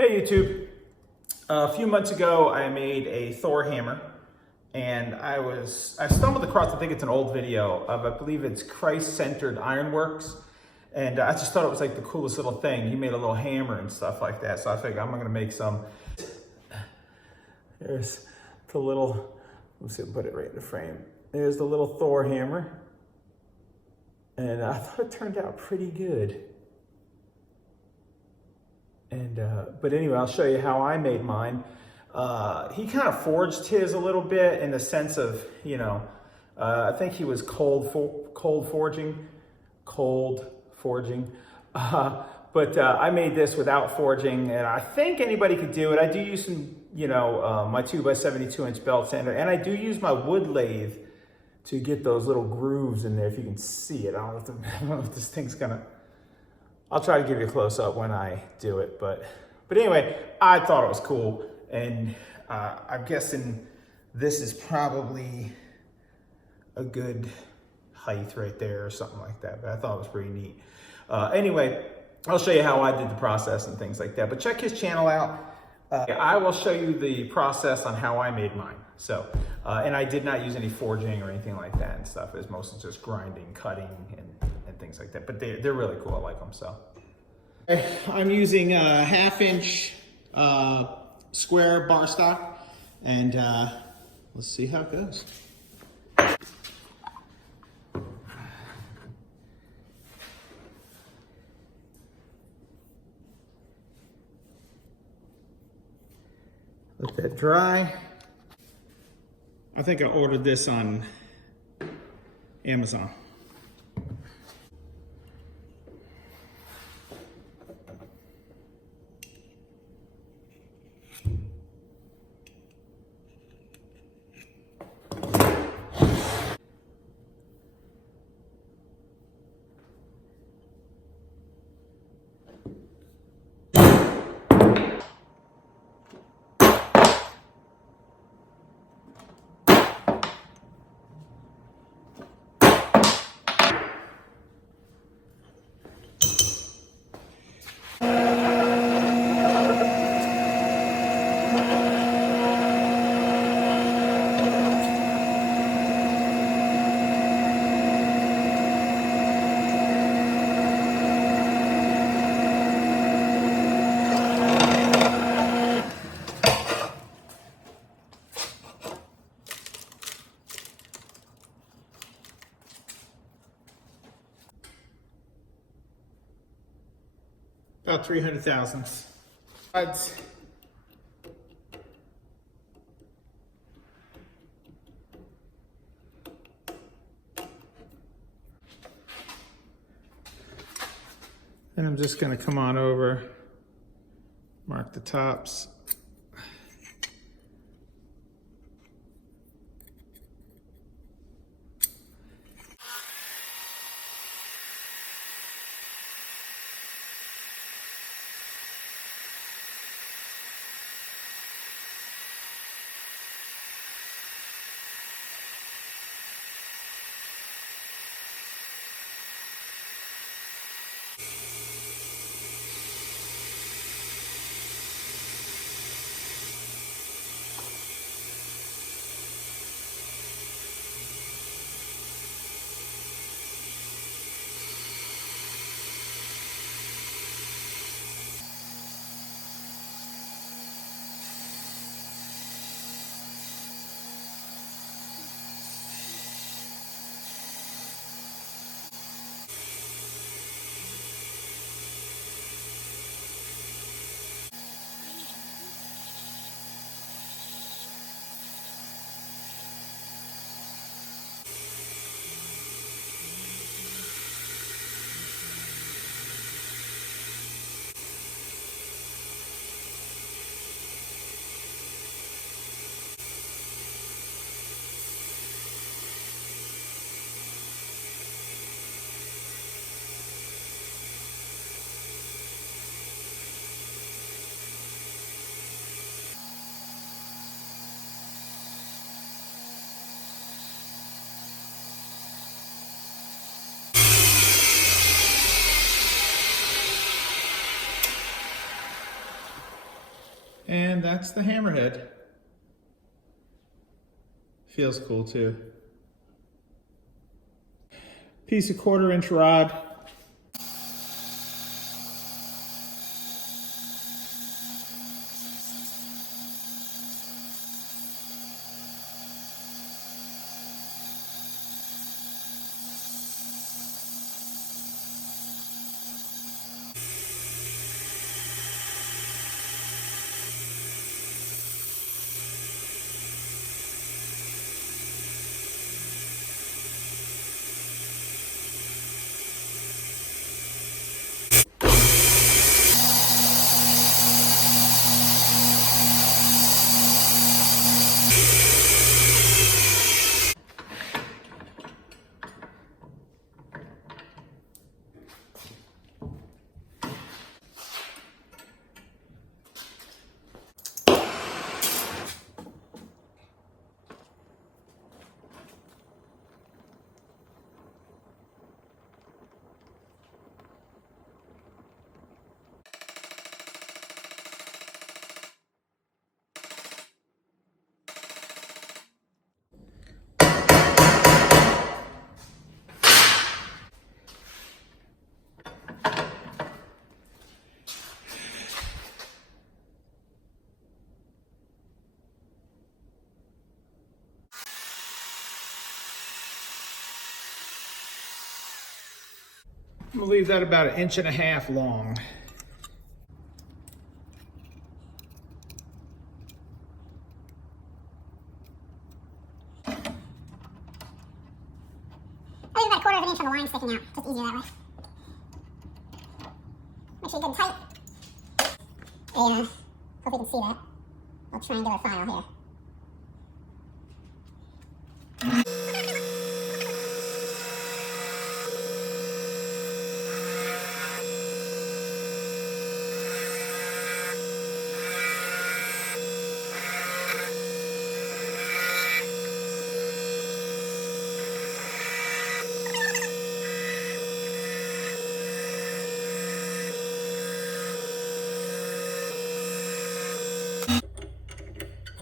Hey YouTube, a few months ago I made a Thor hammer and I stumbled across, I think it's an old video of, I believe it's Christ-centered ironworks, and I just thought it was like the coolest little thing. He made a little hammer and stuff like that, so I figured I'm gonna make some. There's the little, let's see, put it right in the frame. There's the little Thor hammer, and I thought it turned out pretty good. And, but anyway, I'll show you how I made mine. He kind of forged his a little bit in the sense of, I think he was cold forging. But I made this without forging, and I think anybody could do it. I do use some, my 2x72-inch belt sander, and I do use my wood lathe to get those little grooves in there, if you can see it. I don't know if this thing's gonna, I'll try to give you a close up when I do it, but anyway, I thought it was cool, and I'm guessing this is probably a good height right there or something like that, but I thought it was pretty neat. Anyway, I'll show you how I did the process and things like that, but check his channel out. I will show you the process on how I made mine. So, and I did not use any forging or anything like that and stuff. It was mostly just grinding, cutting, and things like that. But they're really cool. I like them. So I'm using a 1/2-inch square bar stock, and let's see how it goes. Let that dry. I think I ordered this on Amazon. About 300 thousandths. And I'm just going to come on over, mark the tops. And that's the hammerhead. Feels cool too. Piece of 1/4-inch rod. I'm gonna leave that about 1.5 inches long. I leave about 1/4 inch on the line sticking out, just easier that way. Make sure you're good and tight. Hope you can see that. A triangular file here.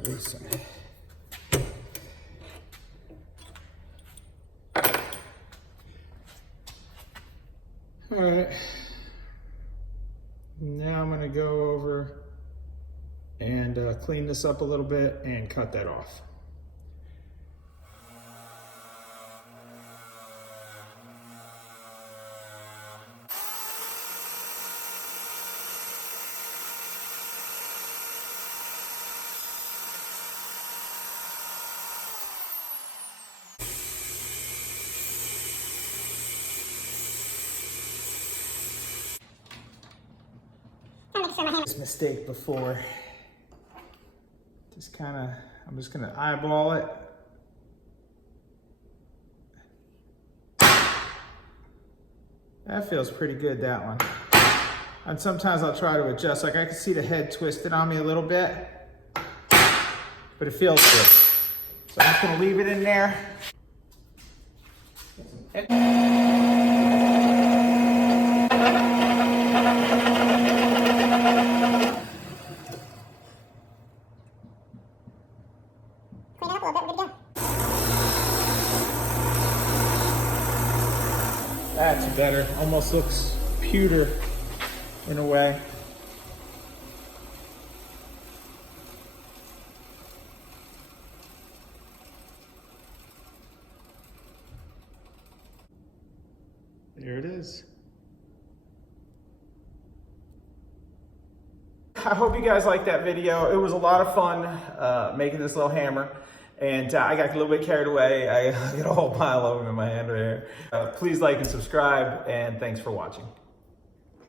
Loosen. All right. Now I'm going to go over and clean this up a little bit and cut that off. This mistake before. Just kind of, I'm just going to eyeball it. That feels pretty good, that one. And sometimes I'll try to adjust. Like I can see the head twisted on me a little bit, but it feels good. So I'm just going to leave it in there. That's better. Almost looks pewter in a way. There it is. I hope you guys liked that video. It was a lot of fun making this little hammer. And I got a little bit carried away. I got a whole pile of them in my hand right here. Please like and subscribe, and thanks for watching.